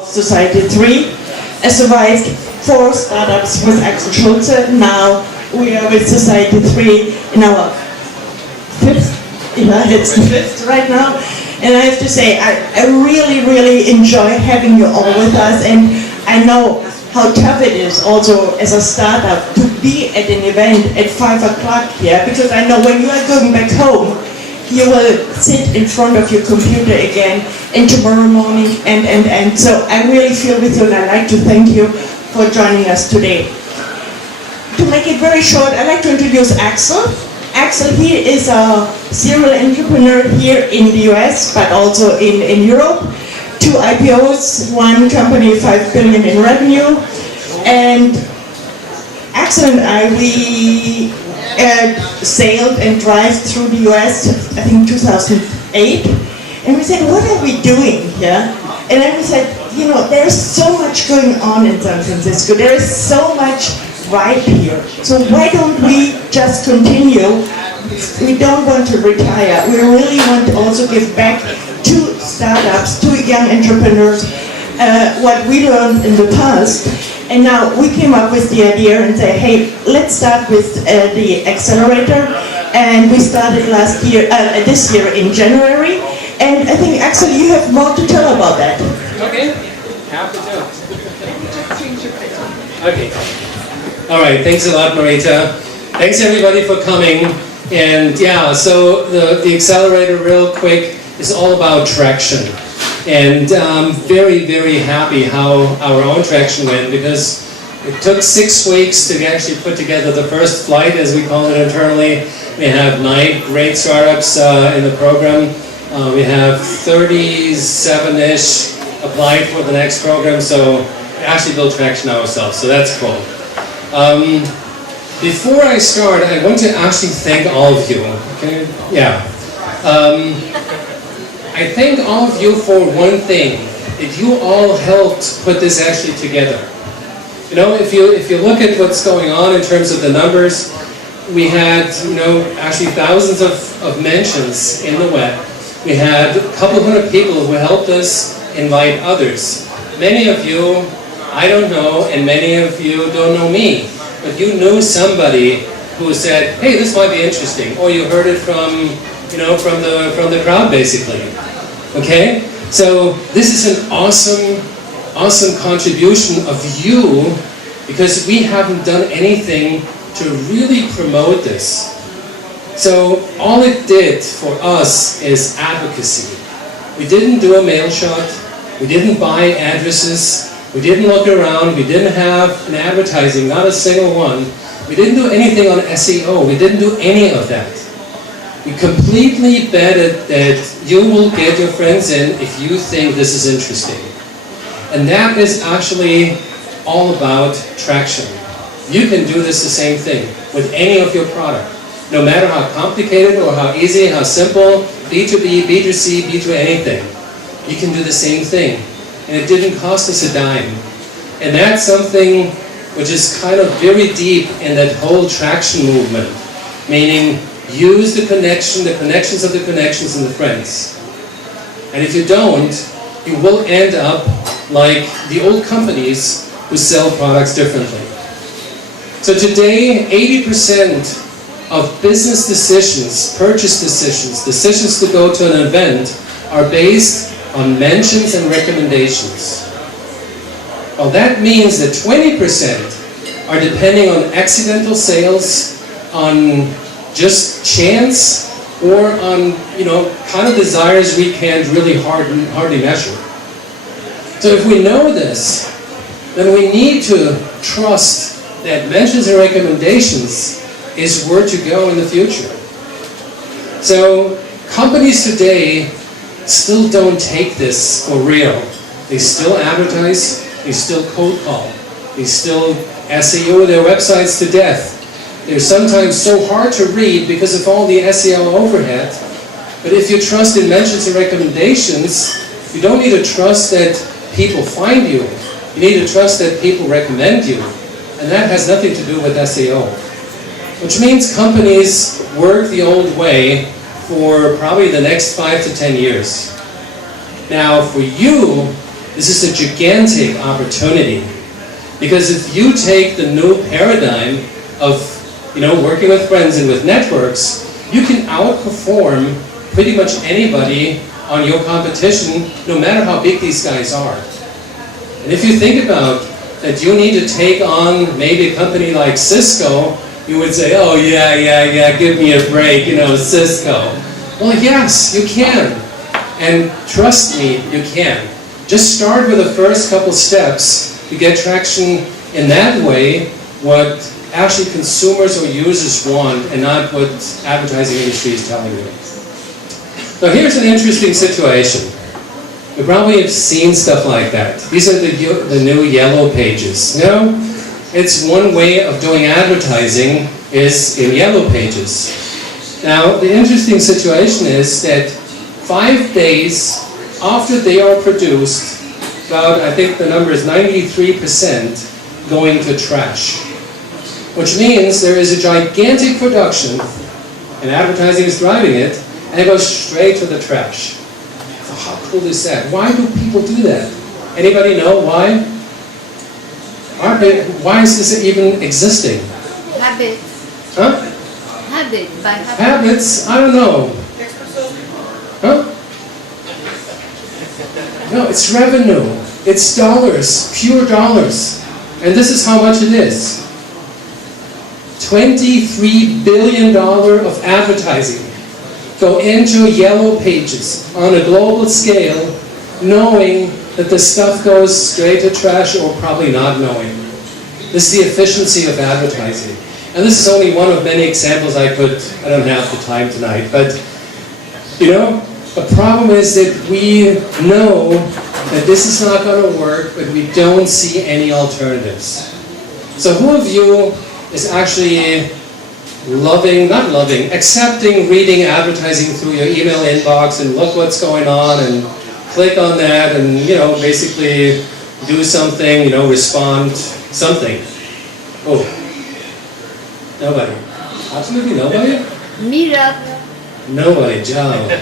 Society 3. I survived 4 startups with Axel Schulze. Now we are with Society 3 in our 5th. Yeah, it's the 5th right now. And I have to say, I really enjoy having you all with us. And I know how tough it is also as a startup to be at an event at 5 o'clock here. Because I know when you are going back home, you will sit in front of your computer again, and tomorrow morning, and so I really feel with you, and I'd like to thank you for joining us today. To make it very short, I'd like to introduce Axel. Axel, he is a serial entrepreneur here in the US, but also in Europe. 2 IPOs, 1 company, 5 billion in revenue, and Axel and I, we sailed and drive through the US, I think 2008, and we said, what are we doing here? And then we said, you know, there's so much going on in San Francisco, there is so much vibe here, so why don't we just continue? We don't want to retire, we really want to also give back to startups, to young entrepreneurs, what we learned in the past. And now we came up with the idea and say, hey, let's start with the accelerator. And we started this year in January. And I think, Axel, you have more to tell about that. Okay, happy to. Okay. All right, thanks a lot, Marita. Thanks everybody for coming. And yeah, so the accelerator, real quick, is all about traction. And I'm very happy how our own traction went, because it took 6 weeks to actually put together the first flight, as we call it internally. We have 9 great startups in the program. We have 37-ish applied for the next program, so we actually built traction ourselves, so that's cool. Before I start, I want to actually thank all of you. Okay? Yeah. I thank all of you for one thing, that you all helped put this actually together. You know, if you look at what's going on in terms of the numbers, we had, you know, actually thousands of mentions in the web. We had a couple hundred people who helped us invite others. Many of you I don't know, and many of you don't know me, but you knew somebody who said, hey, this might be interesting, or you heard it from, you know, from the crowd, basically. Okay? So this is an awesome contribution of you, because we haven't done anything to really promote this. So all it did for us is advocacy. We didn't do a mail shot, we didn't buy addresses, we didn't look around, we didn't have an advertising, not a single one. We didn't do anything on SEO, we didn't do any of that. We completely betted that you will get your friends in if you think this is interesting. And that is actually all about traction. You can do this the same thing with any of your product. No matter how complicated or how easy, how simple, B2B, B2C, B2 anything. You can do the same thing. And it didn't cost us a dime. And that's something which is kind of very deep in that whole traction movement. Meaning, use the connections of the connections and the friends. And if you don't, you will end up like the old companies who sell products differently. So today, 80% of business decisions, purchase decisions, decisions to go to an event are based on mentions and recommendations. Well, that means that 20% are depending on accidental sales, on just chance, or on, you know, kind of desires we can't really hardly measure. So if we know this, then we need to trust that mentions and recommendations is where to go in the future. So companies today still don't take this for real. They still advertise, they still cold call, they still SEO their websites to death. They're sometimes so hard to read because of all the SEO overhead. But if you trust in mentions and recommendations, you don't need to trust that people find you. You need to trust that people recommend you. And that has nothing to do with SEO. Which means companies work the old way for probably the next 5 to 10 years. Now, for you, This is a gigantic opportunity. Because if you take the new paradigm of working with friends and with networks, you can outperform pretty much anybody on your competition, no matter how big these guys are. And if you think about that you need to take on maybe a company like Cisco, you would say, oh yeah, give me a break, Cisco. Well, yes, you can. And trust me, you can. Just start with the first couple steps to get traction in that way, what actually consumers or users want and not what advertising industry is telling you. So here's an interesting situation. You probably have seen stuff like that. These are the new yellow pages. It's one way of doing advertising is in yellow pages. Now, the interesting situation is that 5 days after they are produced, about, I think the number is 93% going to trash. Which means there is a gigantic production, and advertising is driving it, and it goes straight to the trash. So how cool is that? Why do people do that? Anybody know why? Why is this even existing? Habit. Huh? Habit. By habit. Habits? I don't know. Huh? No, it's revenue. It's dollars, pure dollars. And this is how much it is. $23 billion of advertising go into yellow pages on a global scale, knowing that the stuff goes straight to trash or probably not knowing. This is the efficiency of advertising. And this is only one of many examples I don't have the time tonight, but the problem is that we know that this is not going to work, but we don't see any alternatives. So who of you is actually accepting reading advertising through your email inbox and look what's going on and click on that and, basically do something, respond something? Oh, nobody. Absolutely nobody? Meet up. Nobody, Joe.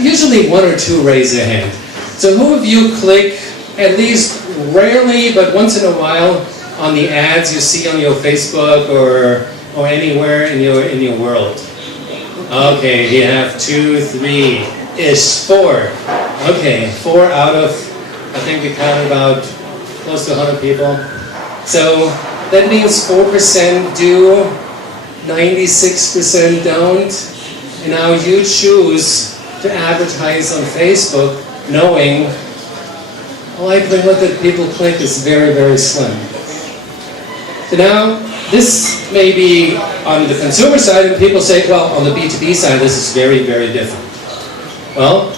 Usually one or two raise their hand. So who of you click, at least rarely, but once in a while, on the ads you see on your Facebook or anywhere in your world? Okay, you have 2, 3-ish, 4. Okay, 4 out of, I think we counted about close to 100 people. So that means 4% do, 96% don't. And now you choose to advertise on Facebook knowing the likelihood that people click is very, very slim. So now, this may be on the consumer side, and people say, well, on the B2B side, this is very, very different. Well,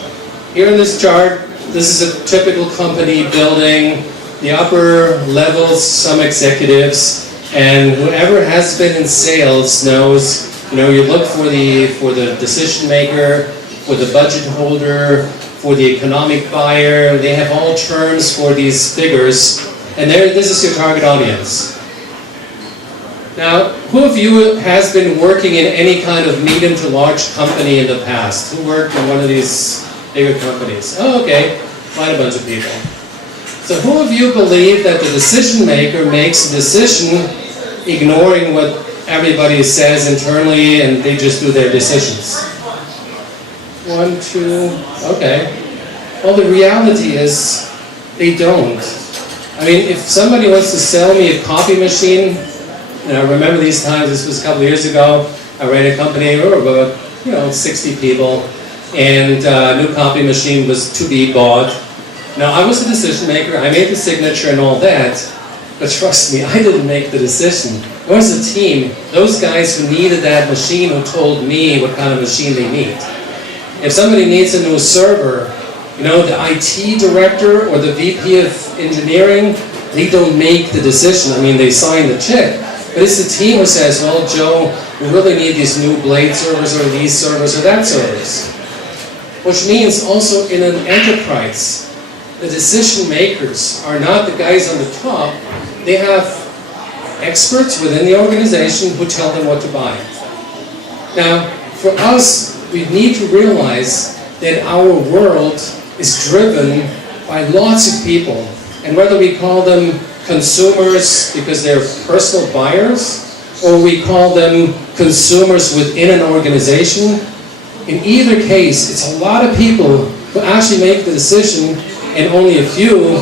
here in this chart, this is a typical company building, the upper levels, some executives, and whoever has been in sales knows, you look for the decision maker, for the budget holder, for the economic buyer. They have all terms for these figures, and this is your target audience. Now, who of you has been working in any kind of medium to large company in the past? Who worked in one of these bigger companies? Oh, okay, quite a bunch of people. So who of you believe that the decision maker makes a decision ignoring what everybody says internally and they just do their decisions? 1, 2, okay. Well, the reality is they don't. I mean, if somebody wants to sell me a coffee machine, I remember these times, this was a couple of years ago, I ran a company, we were about, 60 people, and a new coffee machine was to be bought. Now, I was the decision maker, I made the signature and all that, but trust me, I didn't make the decision. There was a team, those guys who needed that machine who told me what kind of machine they need. If somebody needs a new server, the IT director or the VP of engineering, they don't make the decision. I mean, they sign the check. But it's the team who says, well, Joe, we really need these new Blade servers or these servers or that servers. Which means also in an enterprise, the decision makers are not the guys on the top. They have experts within the organization who tell them what to buy. Now, for us, we need to realize that our world is driven by lots of people. And whether we call them consumers because they're personal buyers, or we call them consumers within an organization, in either case, it's a lot of people who actually make the decision and only a few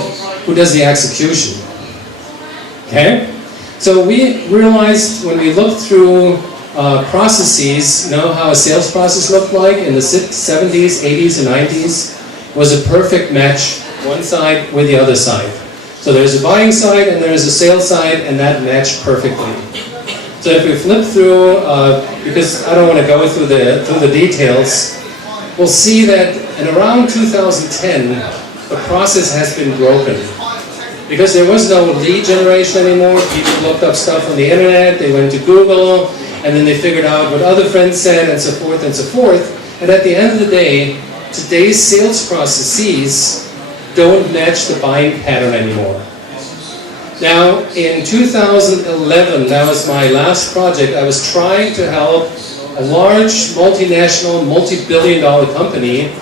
who does the execution. Okay? So we realized when we looked through processes, you know how a sales process looked like in the 70s, 80s, and 90s, was a perfect match, one side with the other side. So there's a buying side and there's a sales side, and that matched perfectly. So if we flip through, because I don't want to go through the details, we'll see that in around 2010, the process has been broken. Because there was no lead generation anymore, people looked up stuff on the internet, they went to Google, and then they figured out what other friends said, and so forth and so forth. And at the end of the day, today's sales processes don't match the buying pattern anymore. Now, in 2011, that was my last project, I was trying to help a large multinational, multi-billion-dollar company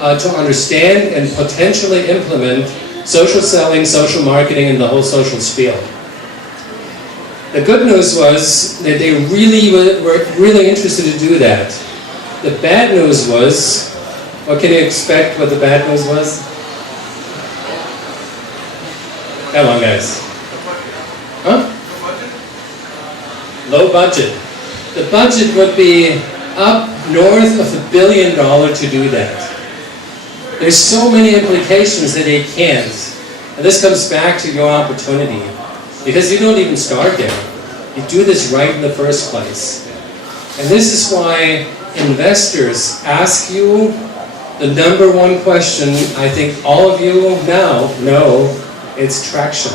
to understand and potentially implement social selling, social marketing, and the whole social spiel. The good news was that they were really interested to do that. The bad news was, what can you expect what the bad news was? Come on, guys. Huh? Low budget. The budget would be up north of $1 billion to do that. There's so many implications that they can't. And this comes back to your opportunity. Because you don't even start there. You do this right in the first place. And this is why investors ask you the number one question I think all of you now know, it's traction.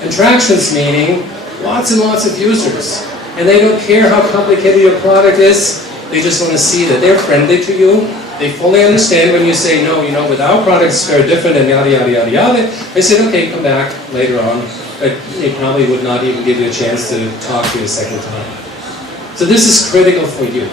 And traction's meaning lots and lots of users. And they don't care how complicated your product is, they just want to see that they're friendly to you. They fully understand when you say, no, you know, with our product it's very different and yada, yada, yada, yada. They said, okay, come back later on. But they probably would not even give you a chance to talk to you a second time. So this is critical for you.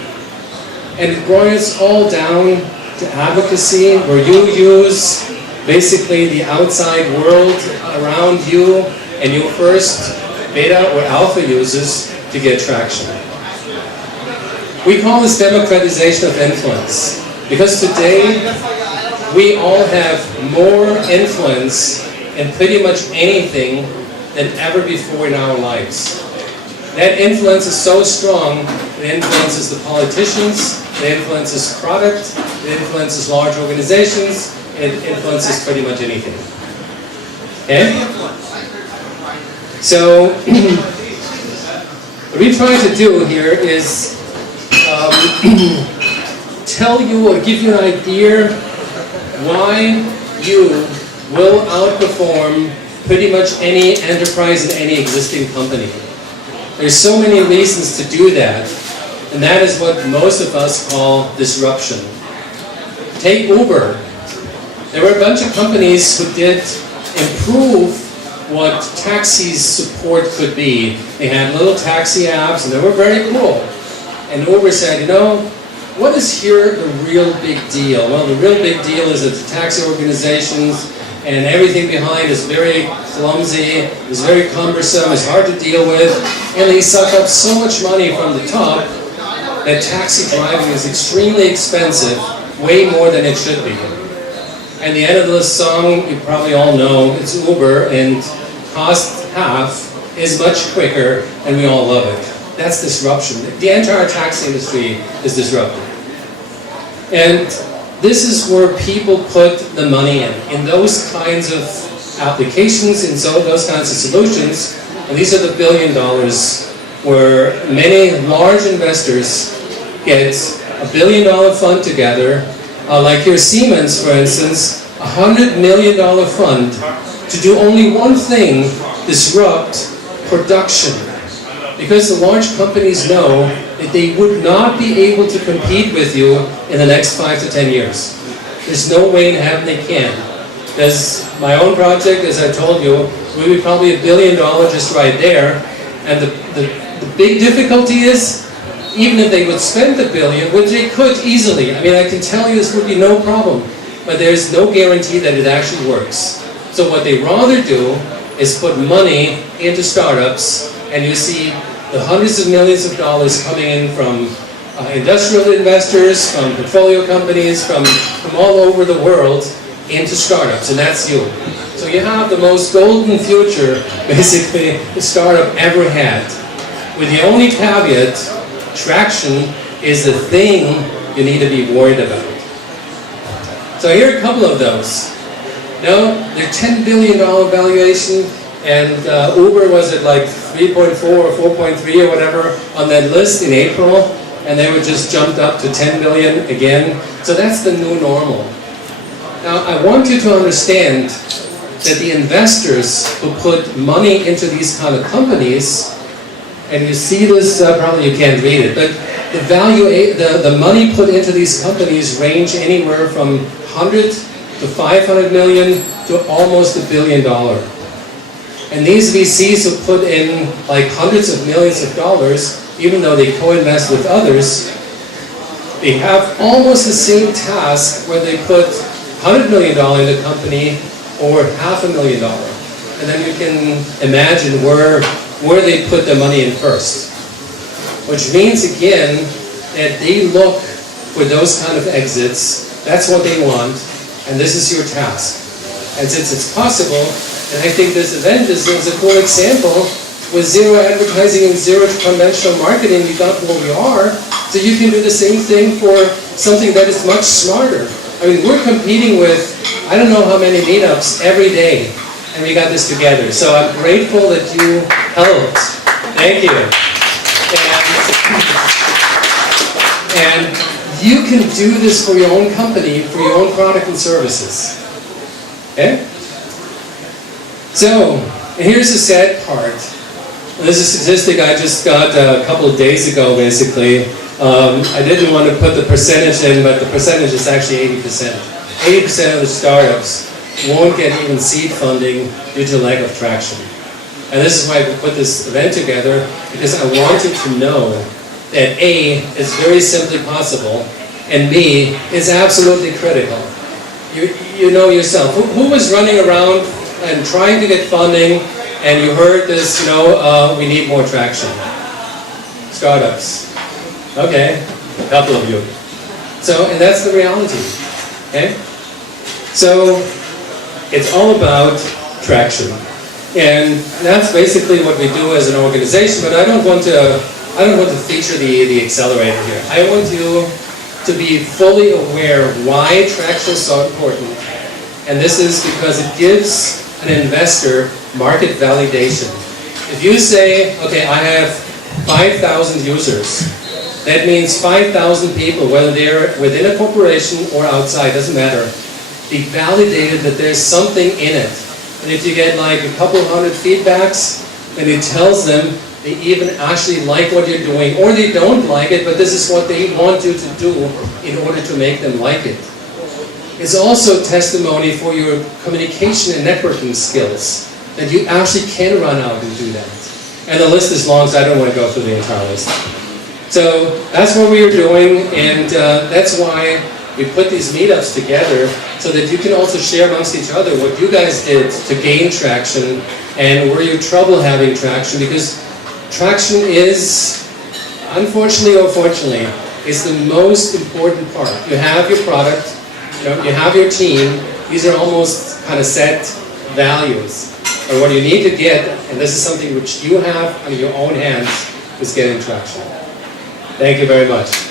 And it boils all down to advocacy, where you use basically the outside world around you and your first beta or alpha users to get traction. We call this democratization of influence. Because today, we all have more influence in pretty much anything than ever before in our lives. That influence is so strong, it influences the politicians, it influences product, it influences large organizations, it influences pretty much anything. Okay? So, what we try to do here is tell you or give you an idea why you will outperform pretty much any enterprise and any existing company. There's so many reasons to do that, and that is what most of us call disruption. Take Uber. There were a bunch of companies who did improve what taxi support could be. They had little taxi apps and they were very cool. And Uber said, you know, what is here the real big deal? Well, the real big deal is that the taxi organizations and everything behind is very clumsy, is very cumbersome, is hard to deal with, and they suck up so much money from the top that taxi driving is extremely expensive, way more than it should be. And the end of the song, you probably all know, it's Uber, and cost half, is much quicker, and we all love it. That's disruption. The entire taxi industry is disrupted. And this is where people put the money in those kinds of applications, in those kinds of solutions, and these are the $1 billion where many large investors get a $1 billion fund together, like here Siemens, for instance, a $100 million fund to do only one thing, disrupt production. Because the large companies know that they would not be able to compete with you in the next 5 to 10 years. There's no way in heaven they can. There's my own project, as I told you, we would probably $1 billion just right there. And the big difficulty is, even if they would spend the $1 billion, which they could easily, I mean, I can tell you this would be no problem. but there's no guarantee that it actually works. So what they rather do is put money into startups, and you see the hundreds of millions of dollars coming in from industrial investors, from portfolio companies, from all over the world into startups, and that's you. So you have the most golden future, basically, the startup ever had. With the only caveat, traction is the thing you need to be worried about. So here are a couple of those. No, they're $10 billion valuation, and Uber was at like 3.4 or 4.3 or whatever on that list in April, and they were just jumped up to 10 billion again. So that's the new normal. Now I want you to understand that the investors who put money into these kind of companies, and you see this, probably you can't read it, but the value, the money put into these companies range anywhere from 100 to 500 million to almost $1 billion. And these VCs who put in like hundreds of millions of dollars, even though they co-invest with others, they have almost the same task where they put $100 million in the company or $500,000. And then you can imagine where they put the money in first. Which means again that they look for those kind of exits, that's what they want, and this is your task. And since it's possible, and I think this event is a cool example, with zero advertising and zero conventional marketing, we got where we are, so you can do the same thing for something that is much smarter. I mean, we're competing with, I don't know how many meetups every day, and we got this together. So I'm grateful that you helped. Thank you. And you can do this for your own company, for your own product and services. Okay? So, here's the sad part. This is a statistic I just got a couple of days ago, basically. I didn't want to put the percentage in, but the percentage is actually 80%. 80% of the startups won't get even seed funding due to lack of traction. And this is why we put this event together, because I wanted to know that A, is very simply possible, and B, is absolutely critical. You know yourself. Who was running around and trying to get funding, and you heard this, we need more traction? Startups. Okay, a couple of you. So, and that's the reality, okay? So, it's all about traction. And that's basically what we do as an organization, but I don't want to feature the accelerator here. I want you to be fully aware why traction is so important. And this is because it gives an investor market validation. If you say, okay, I have 5,000 users, that means 5,000 people, whether they're within a corporation or outside, doesn't matter, be validated that there's something in it. And if you get like a couple hundred feedbacks, then it tells them they even actually like what you're doing, or they don't like it, but this is what they want you to do in order to make them like it. It's also testimony for your communication and networking skills, that you actually can run out and do that. And the list is long, so I don't want to go through the entire list. So that's what we are doing, and that's why we put these meetups together, so that you can also share amongst each other what you guys did to gain traction, and where you trouble having traction, because traction is, unfortunately or fortunately, is the most important part. You have your product, you have your team, these are almost kind of set values. But what you need to get, and this is something which you have on your own hands, is getting traction. Thank you very much.